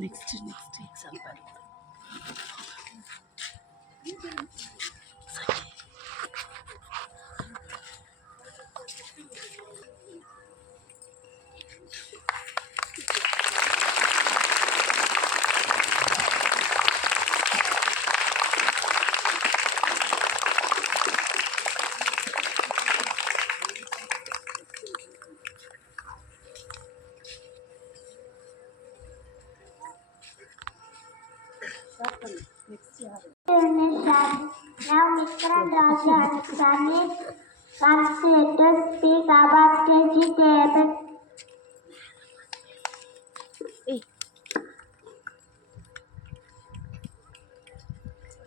next example. Now Mr. Raja and Sunny consider speak about vegetable.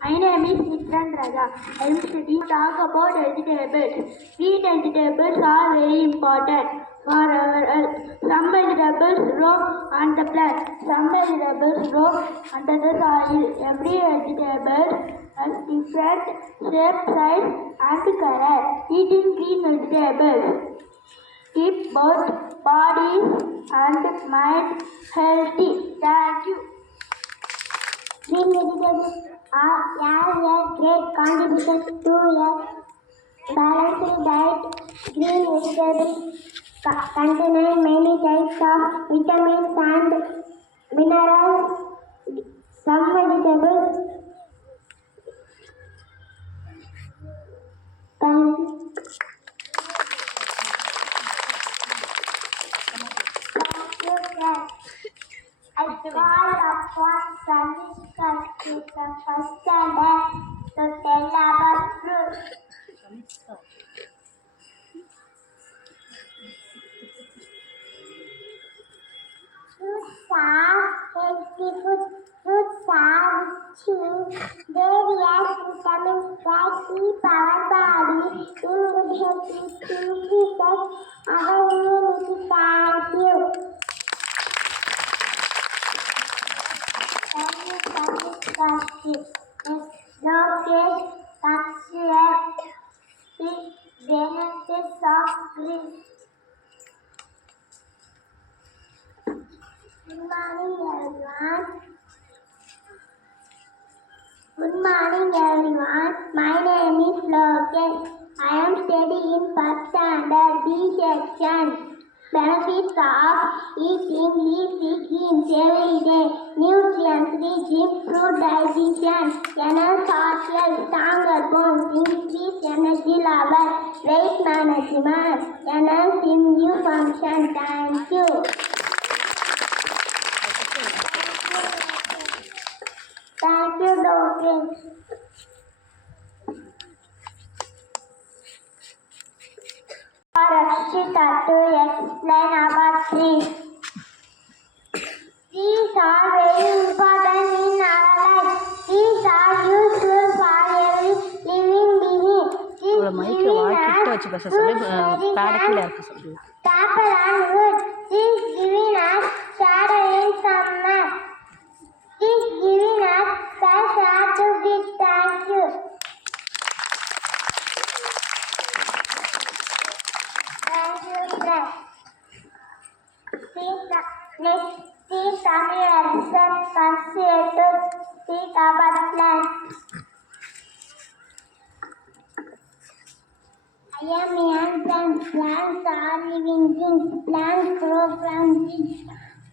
My name is Vikram Raja. I am studying talk about vegetables. Green vegetables are very important for our health. Some vegetables grow on the plant. Some vegetables grow under the soil. Every vegetable has different shape, size and color. Eating green vegetables keep both bodies and mind healthy. Thank you. Green vegetables have a great contribution to a balanced diet. Green vegetables contain many types of vitamins and minerals. Some vegetables I called upon Kanishka to the first standard to tell about fruit. Fruits are healthy food. Fruits are rich in various vitamins that keep our body in good health, which increases our immunity. Thank you. Notice the benefits of green. Good morning, everyone. My name is Logan. I am studying in first standard B section. Benefits of eating leafy greens every day. Nutrients rich in fruit digestion. Enhance heart, stronger bones, increase energy level, weight management, enhance immune function. Thank you. Thank you, Logan. Rakshita to explain about trees. Trees are very important in our life. Trees are useful for every living being. Trees giving us fruits, apple and wood. Trees giving us shadow in summer. Trees giving us fresh air to breathe. Thank you. Thank you, friend. Next, please come here and consider to speak about plants. I am a plant. Plants are living things. Plants grow from seeds.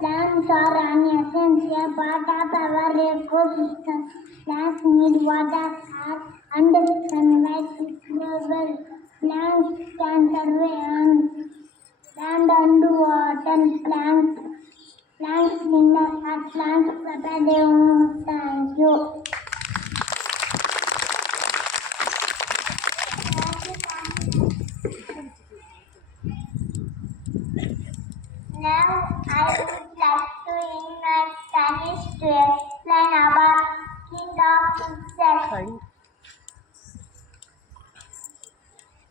Plants are an essential part of our ecosystem. Plants need water, air, and sunlight to grow well. Plants can survive on land and water. Plants minerals are plants prepare their own. Thank you. Now I would like to invite Tanish to explain about king of insects.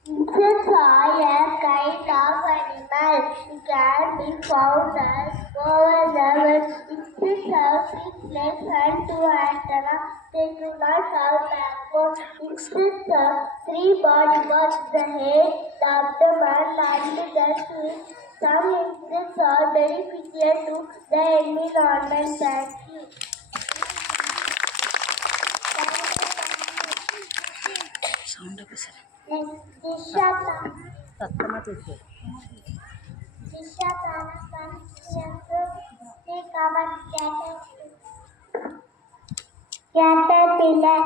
Insects are a kind of animal. It can be found over the world. Insects have 6 legs and 2 antennae. They do not have backbone. Insects have 3 body parts: the head, the abdomen, and the feet. Some insects are beneficial to the environment. Thank you. சத்தமாக பேசு. Caterpillar.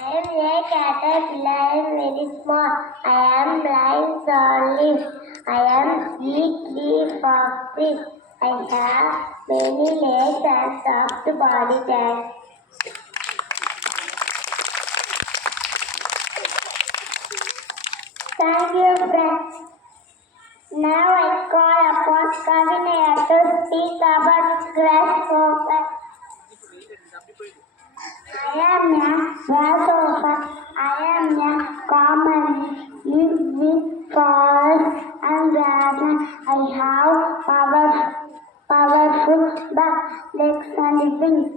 I am a caterpillar. I am very small. I am blind on leaves. I am eat leaf of trees. I have many legs and soft body tags. Thank you, friends. Now I call upon Kavinaya to speak about grasshopper. I am a grasshopper. I am a common live with forest and grassland. I have powerful back, legs and wings.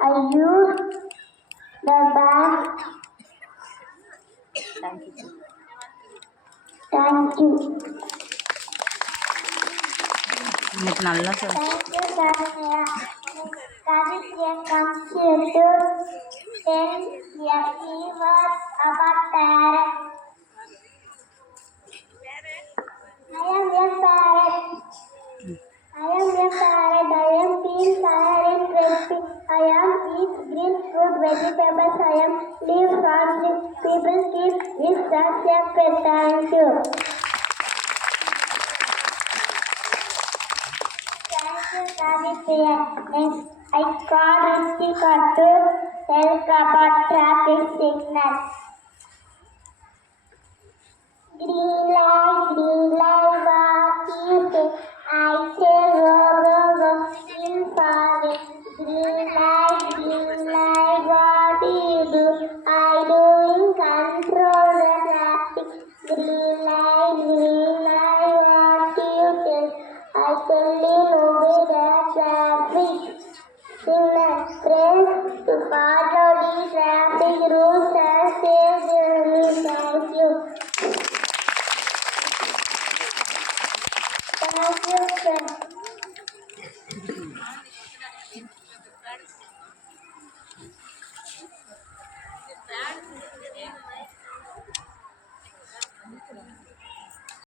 I use the back. Thank you. இன்னைக்கு நல்லா சொல். Thank you, Kavinaya. Kavitya comes here to tell a few words about parrot. I am a parrot. I am a parrot. I am pink color in crispy. I am eat green fruit vegetables. I am leaves on trees. People keep this as a pet. Thank you. Thank you, Kavitya. Next, I call Ritika to tell about traffic signals. Green light, what do you say? I say go, go, go, in forest. Green light, what do you do? I do in control the traffic. Green light, what do you say? I tell in obey the traffic. Signal, friends, to follow the traffic rules and save the rules. Thank you. Thank you, sir.